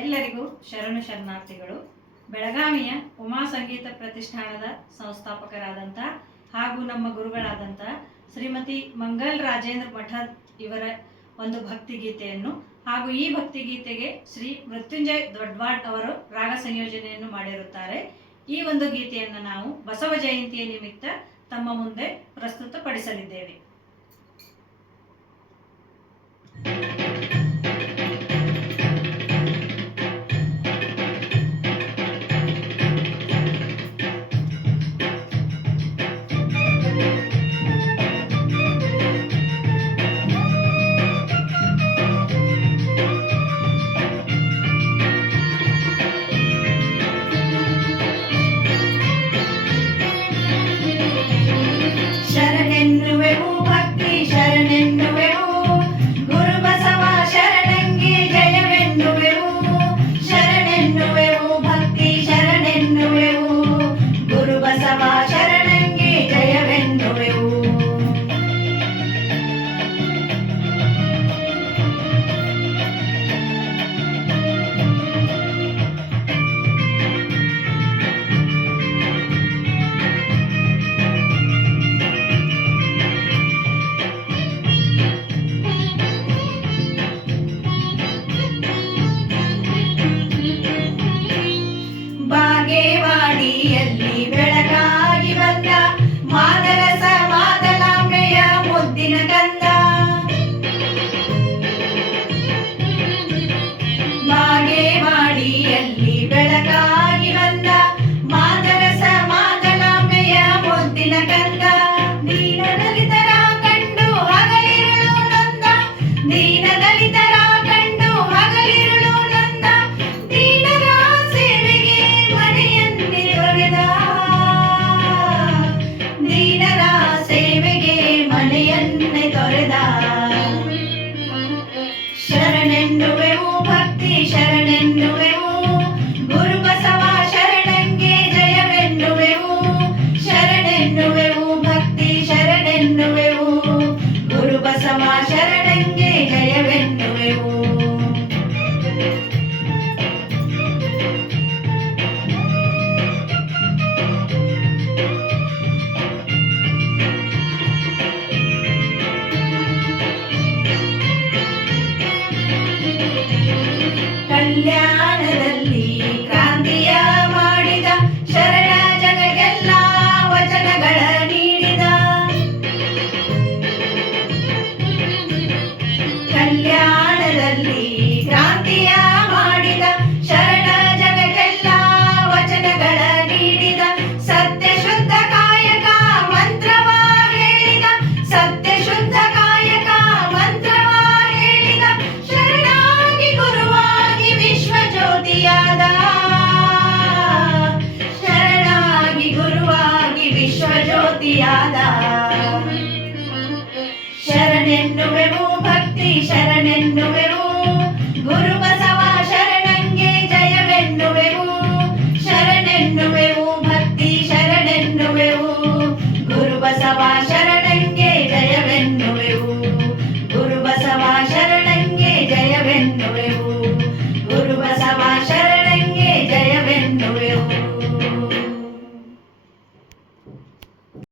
ಎಲ್ಲರಿಗೂ ಶರಣು ಶರಣಾರ್ಥಿಗಳು. ಬೆಳಗಾವಿಯ ಉಮಾ ಸಂಗೀತ ಪ್ರತಿಷ್ಠಾನದ ಸಂಸ್ಥಾಪಕರಾದಂಥ ಹಾಗೂ ನಮ್ಮ ಗುರುಗಳಾದಂಥ ಶ್ರೀಮತಿ ಮಂಗಲ್ ರಾಜೇಂದ್ರ ಮಠದ್ ಇವರ ಒಂದು ಭಕ್ತಿಗೀತೆಯನ್ನು ಹಾಗೂ ಈ ಭಕ್ತಿಗೀತೆಗೆ ಶ್ರೀ ಮೃತ್ಯುಂಜಯ ದೊಡ್ವಾಡ್ ಅವರು ರಾಗ ಸಂಯೋಜನೆಯನ್ನು ಮಾಡಿರುತ್ತಾರೆ. ಈ ಒಂದು ಗೀತೆಯನ್ನು ನಾವು ಬಸವ ಜಯಂತಿಯ ನಿಮಿತ್ತ ತಮ್ಮ ಮುಂದೆ ಪ್ರಸ್ತುತಪಡಿಸಲಿದ್ದೇವೆ. ಶರಣೆನ್ನುವೆವು ಭಕ್ತಿ ಶರಣೆನ್ನುವೆವು ಗುರು ಬಸವ ಶರಣಂಗೆ ಜಯವೆನ್ನುವೆವು. ಶರಣೆನ್ನುವೆವು ಭಕ್ತಿ ಶರಣೆನ್ನುವೆವು ಗುರು ಬಸವ ಶರಣಂಗೆ ಜಯವೆನ್ನುವೆವು. ಬಾಗೇವಾಡಿಯಲ್ಲಿ ಬೆಳಗಾಗಿ ಬಂದ ಮಾದರಸ ಮಾದಲಾಂಬೆಯ ಮುದ್ದಿನ ಕಂದ. ಬಾಗೇವಾಡಿಯಲ್ಲಿ ಬೆಳಗಾಗಿ ಬಂದ ಮಾದರಸ ಮಾದಲಾಂಬೆಯ ಮುದ್ದಿನ ಕಂದ. ದೀನದಲಿತರ ಕಂಡು ಹಗಲಿರುಳು ನೊಂದ, ದೀನದಲಿತರ ಕಂಡು ಹಗಲಿರುಳು ನೊಂದ, ದೀನರ ಸೇವೆಗೆ ಮನೆಯನ್ನೇ ತೊರೆದ, ದೀನರ ಸೇವೆಗೆ ಮನೆಯನ್ನೇ ತೊರೆದ. ಶರಣೆನ್ನುವೆವು ಭಕ್ತಿ ಶರಣೆನ್ನುವೆವು ಗುರು ಬಸವ ಶರಣಂಗೆ ಜಯವೆನ್ನುವೆವು. ಶರಣೆನ್ನುವೆವು ಭಕ್ತಿ ಶರಣೆನ್ನುವೆವು ಗುರು ಬಸವ ಶರಣಂಗೆ ಜಯವೆನ್ನುವೆವು. ಕಲ್ಯಾಣದಲ್ಲಿ ಕ್ರಾಂತಿಯ ಮಾಡಿದ, ಶರಣ ಜಗಕ್ಕೆಲ್ಲ ವಚನಗಳ ನೀಡಿದ. ಕಲ್ಯಾಣದಲ್ಲಿ ಕ್ರಾಂತಿಯ ಮಾಡಿದ, ಶರಣ ಜಗಕ್ಕೆಲ್ಲ ವಚನಗಳ ನೀಡಿದ. ಸತ್ಯ ಶುದ್ಧ ಕಾಯಕ ಮಂತ್ರವ ಹೇಳಿದ, ಸತ್ಯ ಶುದ್ಧ ಕಾಯಕ ಮಂತ್ರವ ಹೇಳಿದ. ಶರಣಾಗಿ ಗುರುವಾಗಿ ವಿಶ್ವಜ್ಯೋತಿಯಾದ, ಶರಣಾಗಿ ಗುರುವಾಗಿ ವಿಶ್ವಜ್ಯೋತಿಯಾದ. ಶರಣೆನ್ನುವೆವು ಭಕ್ತಿ